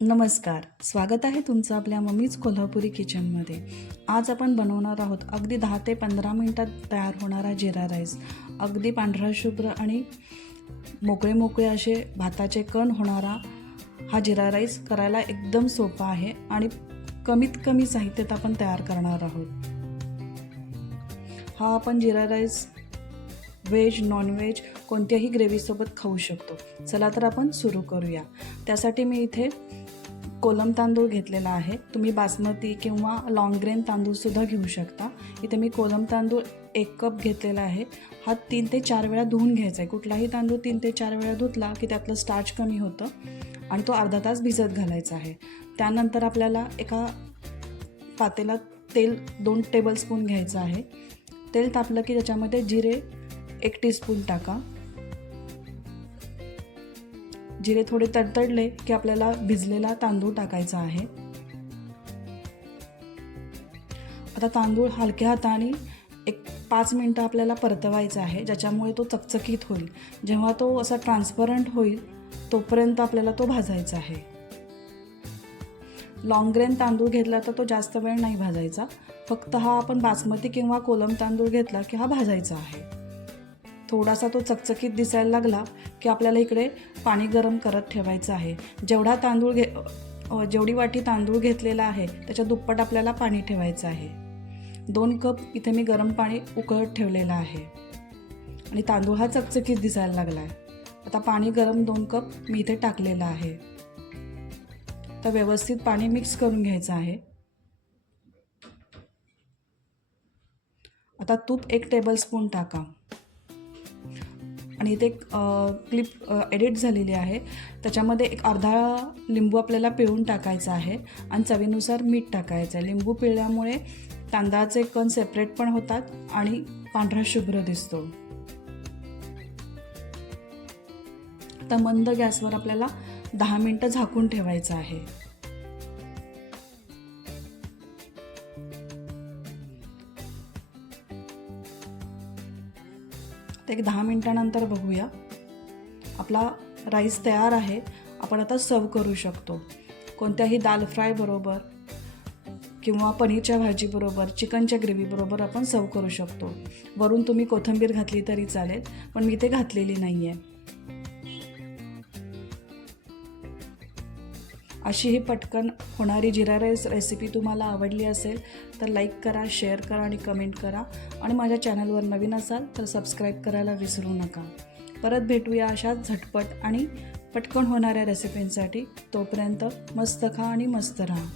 नमस्कार, स्वागत आहे तुमचं आपल्या मम्मीज कोल्हापुरी किचनमध्ये। आज आपण बनवणार आहोत अगदी 10 ते 15 मिनिटात तयार होणारा जिरा राईस। अगदी पांढरा शुभ्र आणि मोकळे मोकळे असे भाताचे कण होणारा हा जिरा राईस करायला एकदम सोपा आहे आणि कमीत कमी साहित्यात आपण तयार करणार आहोत। हा आपण जिरा राईस व्हेज नॉनव्हेज कोणत्याही ग्रेव्हीसोबत खाऊ शकतो। चला तर आपण सुरू करूया। त्यासाठी मी इथे कोलम तांदूळ घेतलेला आहे। तुम्ही बासमती किंवा लॉंग ग्रेन तांदूळसुद्धा घेऊ शकता। इथे मी कोलम तांदूळ 1 कप घेतलेला आहे। हा 3 ते 4 वेळा धुवून घ्यायचा आहे। कुठलाही तांदूळ 3 ते 4 वेळा धुतला की त्यातलं स्टार्च कमी होतं आणि तो अर्धा तास भिजत घालायचा आहे। त्यानंतर आपल्याला एका पातेल्यात तेल 2 टेबलस्पून घ्यायचं आहे। तेल तापलं की त्याच्यामध्ये जिरे 1 टीस्पून टाका। जिरे थोडे तडतडले की आपल्याला भिजलेला तांदूळ टाकायचा आहे। आता तांदूळ हलक्या हाताने 5 मिनिटं आपल्याला परतवायचा आहे, ज्याच्यामुळे तो चकचकीत होईल। जेव्हा तो असा ट्रान्सपरंट होईल तोपर्यंत आपल्याला तो भाजायचा आहे। लॉंग ग्रेन तांदूळ घेतला तर तो जास्त वेळ नाही भाजायचा, फक्त हा आपण बासमती किंवा कोलम तांदूळ घेतला की हा भाजायचा आहे। थोडासा तो चकचकीत दिसायला लागला की आपल्याला इकडे पाणी गरम करत ठेवायचं आहे। जेवढी वाटी तांदूळ घेतलेला आहे त्याच्या दुप्पट आपल्याला पाणी ठेवायचं आहे। 2 कप इथे मी गरम पाणी उकळत ठेवलेलं आहे आणि तांदूळ हा चकचकीत दिसायला लागला आहे। आता पाणी गरम 2 कप मी इथे टाकलेलं आहे। तर व्यवस्थित पाणी मिक्स करून घ्यायचं आहे। आता तूप 1 टेबलस्पून टाका आणि इथे क्लिप एडिट झालेली आहे, त्याच्यामध्ये एक अर्धा लिंबू आपल्याला पिळून टाकायचा आहे आणि चवीनुसार मीठ टाकायचं आहे। लिंबू पिळल्यामुळे तांदळाचे कण सेपरेट पण होतात आणि पांढरा शुभ्र दिसतो। तर मंद गॅसवर आपल्याला 10 मिनिटं झाकून ठेवायचं आहे। एक 10 मिनिटानंतर बघूया, आपला राईस तयार आहे। आपण आता सर्व करू शकतो। कोणत्याही दाल फ्राय बरोबर किंवा पनीरच्या भाजीबरोबर, चिकनच्या ग्रेव्हीबरोबर आपण सर्व करू शकतो। वरून तुम्ही कोथिंबीर घातली तरी चालेल, पण मी ते घातलेली नाही आहे। अशी ही पटकन होणारी जिरा राईस रेसिपी तुम्हाला आवडली असेल तर लाईक करा, शेअर करा आणि कमेंट करा आणि माझ्या चॅनलवर नवीन असाल तर सबस्क्राईब करायला विसरू नका। परत भेटूया अशाच झटपट आणि पटकन होणाऱ्या रेसिपींसाठी। तोपर्यंत मस्त खा आणि मस्त राहा।